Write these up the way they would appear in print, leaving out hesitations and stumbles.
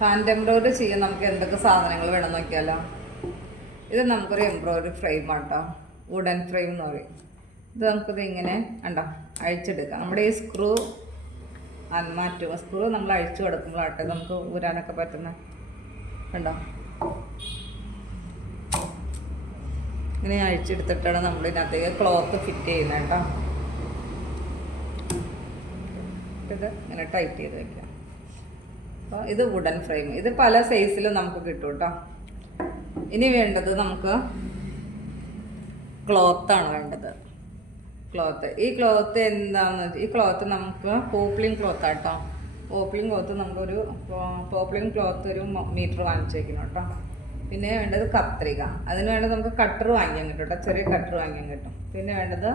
Hand embroidery ചെയ്യാൻ നമുക്ക് എന്തൊക്കെ സാധനങ്ങൾ വേണം നോക്കിയാലോ. ഇത് നമുക്കൊരു എംബ്രോയിഡറി ഫ്രെയിം ആട്ടോ, വുഡൻ ഫ്രെയിം എന്ന് പറയും. ഇത് നമുക്കിത് ഇങ്ങനെ കണ്ടോ അഴിച്ചെടുക്കാം. നമ്മുടെ ഈ സ്ക്രൂ മാറ്റുക, സ്ക്രൂ നമ്മൾ അഴിച്ചു കൊടുക്കുമ്പോഴാട്ടെ നമുക്ക് ഊരാനൊക്കെ പറ്റുന്ന കണ്ടോ. ഇങ്ങനെ അഴിച്ചെടുത്തിട്ടാണ് നമ്മൾ ഇതിനകത്തേക്ക് ക്ലോത്ത് ഫിറ്റ് ചെയ്യുന്നത് കേട്ടോ. ഇത് ഇങ്ങനെ ടൈറ്റ് ചെയ്ത് വയ്ക്കാം. അപ്പോൾ ഇത് വുഡൻ ഫ്രെയിം, ഇത് പല സൈസിലും നമുക്ക് കിട്ടും കേട്ടോ. ഇനി വേണ്ടത് നമുക്ക് ക്ലോത്താണ് വേണ്ടത്. ക്ലോത്ത്, ഈ ക്ലോത്ത് എന്താണെന്ന് വെച്ചാൽ ഈ ക്ലോത്ത് നമുക്ക് പോപ്ലിൻ ക്ലോത്ത് ആട്ടോ. പോപ്ലിൻ ക്ലോത്ത് നമുക്കൊരു പോപ്ലിൻ ക്ലോത്ത് ഒരു മീറ്റർ വാങ്ങിച്ചു വയ്ക്കണം കേട്ടോ. പിന്നെ വേണ്ടത് കത്രിക, അതിന് വേണ്ടത് നമുക്ക് കട്ടർ വാങ്ങിക്കാൻ കിട്ടും കേട്ടോ, ചെറിയ കട്ടർ വാങ്ങിക്കാൻ കിട്ടും. പിന്നെ വേണ്ടത്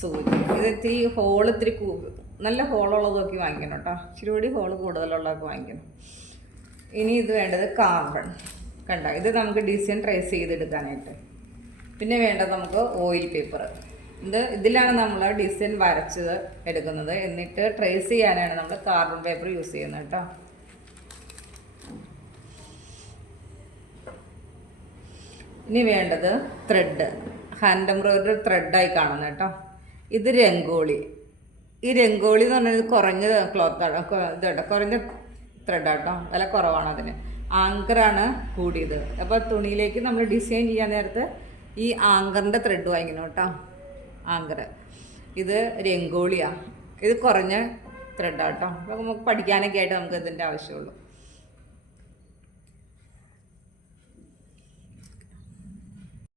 സൂചി. ഇത് ഇത്തിരി ഹോൾ ഇത്തിരി നല്ല ഹോളുള്ളത് നോക്കി വാങ്ങിക്കണം കേട്ടോ, ഇച്ചിരി കൂടി ഹോൾ കൂടുതലുള്ളതൊക്കെ വാങ്ങിക്കണം. ഇനി ഇത് വേണ്ടത് കാർബൺ കണ്ടോ, ഇത് നമുക്ക് ഡിസൈൻ ട്രേസ് ചെയ്തെടുക്കാനായിട്ട്. പിന്നെ വേണ്ടത് നമുക്ക് ഓയിൽ പേപ്പർ. ഇതിലാണ് നമ്മൾ ഡിസൈൻ വരച്ചത് എടുക്കുന്നത്, എന്നിട്ട് ട്രേസ് ചെയ്യാനാണ് നമ്മൾ കാർബൺ പേപ്പർ യൂസ് ചെയ്യുന്നത് കേട്ടോ. ഇനി വേണ്ടത് ത്രെഡ്, ഹാൻഡ് എംബ്രോയിഡറി ത്രെഡായി കാണുന്നത് കേട്ടോ. ഇത് രംഗോളി. ഈ രംഗോളി എന്ന് പറഞ്ഞാൽ കുറഞ്ഞ ക്ലോത്താണ്, ഇതേട്ടോ കുറഞ്ഞ ത്രെഡാട്ടോ, വില കുറവാണ് അതിന്. ആങ്കറാണ് കൂടിയത്. അപ്പോൾ തുണിയിലേക്ക് നമ്മൾ ഡിസൈൻ ചെയ്യാൻ നേരത്ത് ഈ ആങ്കറിൻ്റെ ത്രെഡ് വാങ്ങിക്കണം കേട്ടോ, ആങ്കർ. ഇത് രംഗോളിയാണ്, ഇത് കുറഞ്ഞ ത്രെഡാട്ടോ. അപ്പോൾ നമുക്ക് പഠിക്കാനൊക്കെ ആയിട്ട് നമുക്ക് ഇതിൻ്റെ ആവശ്യമുള്ളൂ.